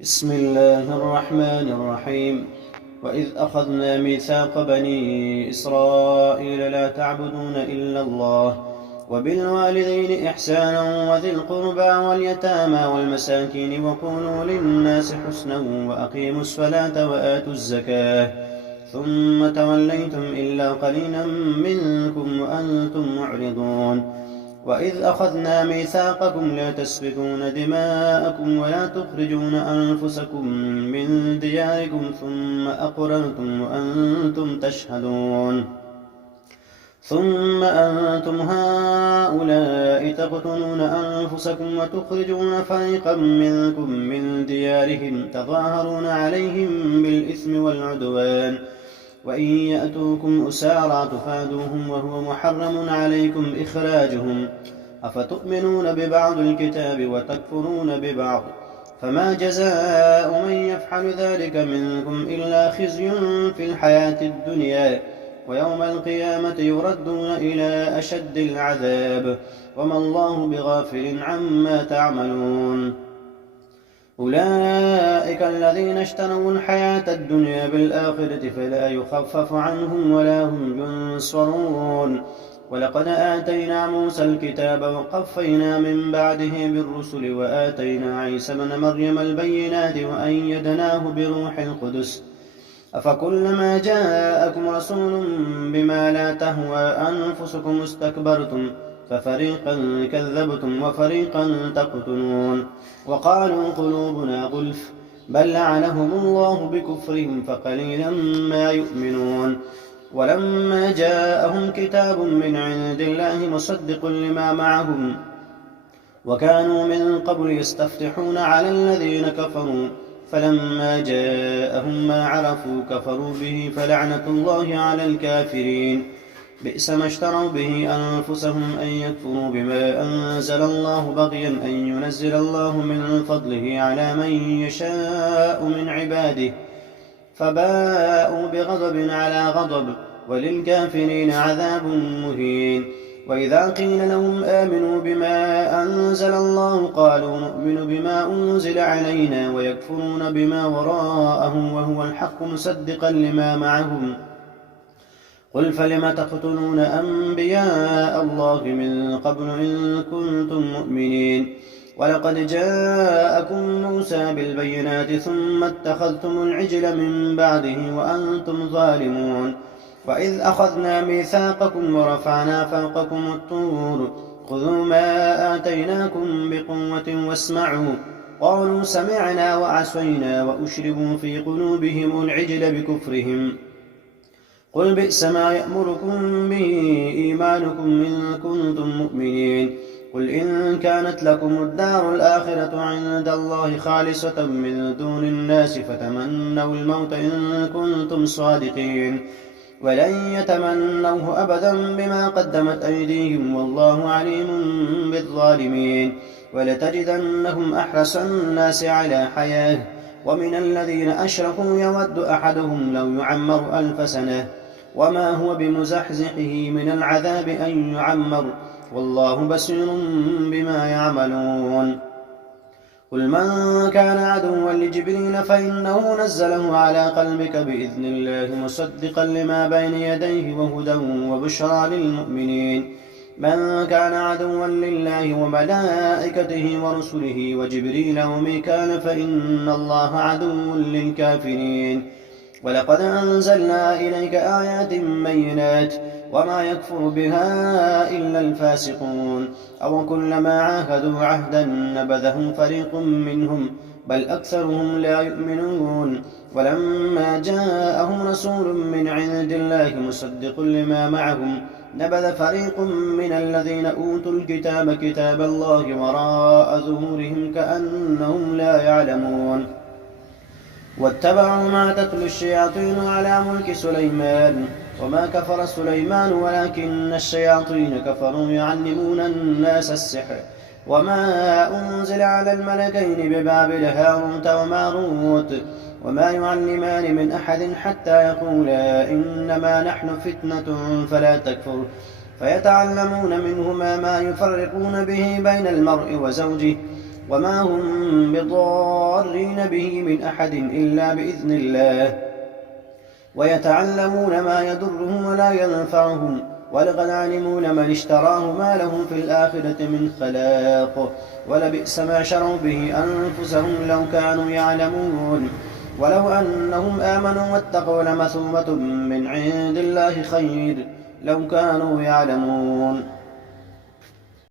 بسم الله الرحمن الرحيم. وإذ أخذنا ميثاق بني إسرائيل لا تعبدون إلا الله وبالوالدين إحسانا وذي القربى واليتامى والمساكين وقولوا للناس حسنا وأقيموا الصلاة وآتوا الزكاة ثم توليتم إلا قليلا منكم وأنتم معرضون. وإذ أخذنا ميثاقكم لا تسفكون دماءكم ولا تخرجون أنفسكم من دياركم ثم أقررتم وأنتم تشهدون. ثم أنتم هؤلاء تقتلون أنفسكم وتخرجون فريقا منكم من ديارهم تظاهرون عليهم بالإثم والعدوان وإن يأتوكم أسارى تفادوهم وهو محرم عليكم إخراجهم أفتؤمنون ببعض الكتاب وتكفرون ببعض فما جزاء من يفعل ذلك منكم إلا خزي في الحياة الدنيا ويوم القيامة يردون إلى أشد العذاب وما الله بغافل عما تعملون. أولئك الذين اشتروا الحياة الدنيا بالآخرة فلا يخفف عنهم ولا هم ينصرون. ولقد آتينا موسى الكتاب وقفينا من بعده بالرسل وآتينا عيسى ابن مريم البينات وأيدناه بروح القدس أفكلما جاءكم رسول بما لا تهوى أنفسكم استكبرتم ففريقا كذبتم وفريقا تقتلون. وقالوا قلوبنا غلف بل لعنهم الله بكفرهم فقليلا ما يؤمنون. ولما جاءهم كتاب من عند الله مصدق لما معهم وكانوا من قبل يستفتحون على الذين كفروا فلما جاءهم ما عرفوا كفروا به فلعنة الله على الكافرين. بئس ما اشتروا به أنفسهم أن يكفروا بما أنزل الله بغيا أن ينزل الله من فضله على من يشاء من عباده فباءوا بغضب على غضب وللكافرين عذاب مهين. وإذا قيل لهم آمنوا بما أنزل الله قالوا نؤمن بما أنزل علينا ويكفرون بما وراءه وهو الحق مصدقا لما معهم قل فلم تقتلون أنبياء الله من قبل إن كنتم مؤمنين. ولقد جاءكم موسى بالبينات ثم اتخذتم العجل من بعده وأنتم ظالمون. وإذ أخذنا ميثاقكم ورفعنا فوقكم الطور خذوا ما آتيناكم بقوة واسمعوا قالوا سمعنا وعصينا وأشربوا في قلوبهم العجل بكفرهم قل بئس ما يأمركم به إيمانكم إن كنتم مؤمنين. قل إن كانت لكم الدار الآخرة عند الله خالصة من دون الناس فتمنوا الموت إن كنتم صادقين ولن يتمنوه أبدا بما قدمت أيديهم والله عليم بالظالمين. ولتجدنهم أحرص الناس على حياة ومن الذين أشركوا يود أحدهم لو يعمر 1000 سنة وما هو بمزحزحه من العذاب أن يعمر والله بصير بما يعملون. قل من كان عدوا لجبريل فإنه نزله على قلبك بإذن الله مصدقا لما بين يديه وهدى وبشرى للمؤمنين. من كان عدوا لله وملائكته ورسله وجبريل وميكال فإن الله عدو للكافرين. ولقد أنزلنا إليك آيات بينات وما يكفر بها إلا الفاسقون أو كلما عاهدوا عهدا نبذه فريق منهم بل أكثرهم لا يؤمنون. ولما جاءهم رسول من عند الله مصدق لما معهم نبذ فريق من الذين أوتوا الكتاب كتاب الله وراء ظهورهم كأنهم لا يعلمون. واتبعوا ما تتلو الشياطين على ملك سليمان وما كفر سليمان ولكن الشياطين كفروا يعلمون الناس السحر وما أنزل على الملكين ببابل هاروت وماروت وما يعلمان من أحد حتى يقولا إنما نحن فتنة فلا تكفر فيتعلمون منهما ما يفرقون به بين المرء وزوجه وما هم بضارين به من أحد إلا بإذن الله، ويتعلمون ما يضرهم ولا ينفعهم، ولقد علموا لمن اشتراه ما لهم في الآخرة من خلاق، ولبئس ما شروا به أنفسهم لو كانوا يعلمون. ولو أنهم آمنوا واتقوا لمثوبة من عند الله خير لو كانوا يعلمون.